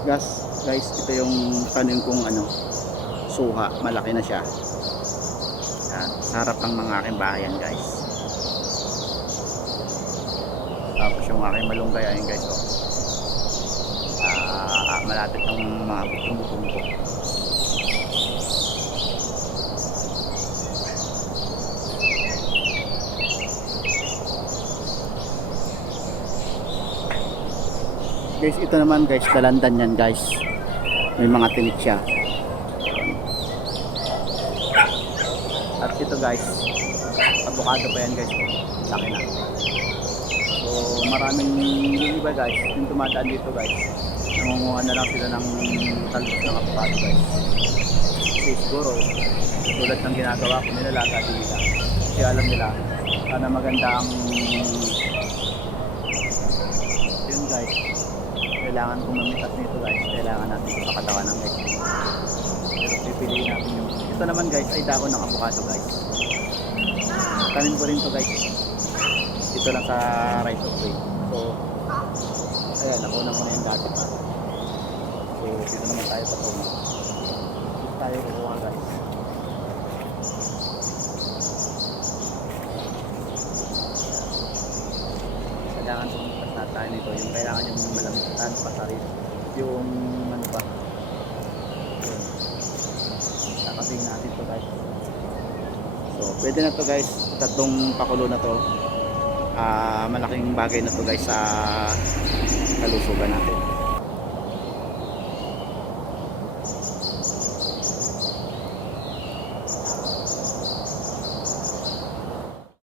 Gas, guys, ito yung tanim kong ano, suha. Malaki na siya. Yan, sa harap ng mga aking bahayan, guys. Tapos yung aking malunggay, ayun guys, oh. Ah, malapit ng mga butong-butong ko. Guys, ito naman guys, dalandan yan guys. May mga tinik siya. At ito guys, avocado pa yan guys. Laki na. So maraming yung iba guys, yung tumadaan dito guys. Nangunguha na lang sila ng talbos ng avocado guys. Kasi siguro, tulad ng ginagawa ko, nilalaga din nila. Kasi alam nila, sana maganda ang yun guys kailangan kong mamitas nito guys kailangan natin ito sa katawan ng guys pero pipiliin natin yung ito naman guys ay dahon ng avocado guys. Tanim ko rin to guys. Dito lang sa right of way so ayan nakunan ko na yung dati pa. So dito naman tayo sa puno dito tayo kukuha guys kailangan na tayo nito. Yung kailangan yung malambutan pa sa yung ano ba? Yun. Natin to guys. So pwede na to guys. Tatlong pakulo na to. Ah malaking bagay na to guys sa kalusugan natin